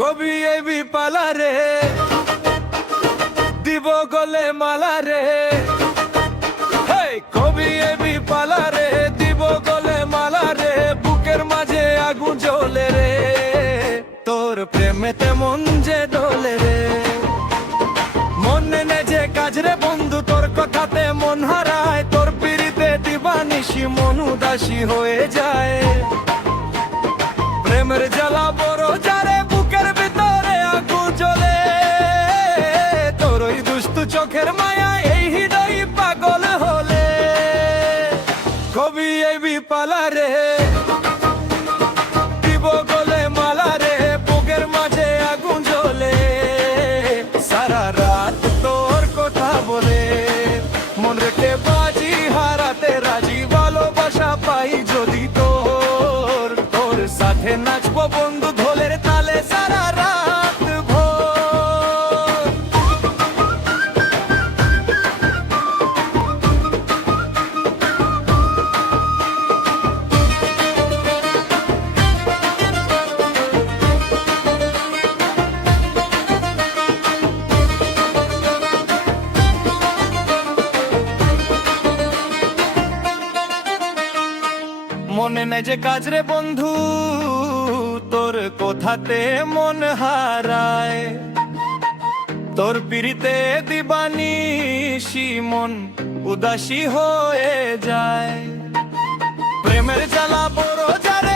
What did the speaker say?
কবি এবি পালা রে, দিব গলে মালা রে। কবি এবি পালা রে, দিব গলে মালা রে। বুকের মাঝে আগুন জ্বলে রে, তোর প্রেমেতে মন যে ডোলে রে। মনে নে যে কাজ রে বন্ধু, তোর কথাতে মন হারায়। তোর পিড়িতে দিবানিশি মন উদাসী হয়ে যায়। প্রেমের জ্বালা বড় যারে, বুকের ভিতরে আগুন জ্বলে। তোর ওই দুষ্টু চোখের মায়া এই হৃদয় পাগল হলে। কবি এবি পালা রে, দিব গলে মালা রে। বুকের মাঝে আগুন জ্বলে, সারা রাত তোর কথা বলে। মন রেখে বাজি হারাতে রাজি, ভালোবাসা পাই যদি তোর। তোর সাথে নাচবো বন্ধু ঢোলের তালে সারা রাত ভোর। মনে নেই যে কাজ রে বন্ধু, তোর কথাতে মন হারায়। তোর পিড়িতে দিবানিশি মন উদাসী হয়ে যায়। প্রেমের জ্বালা বড় যারে,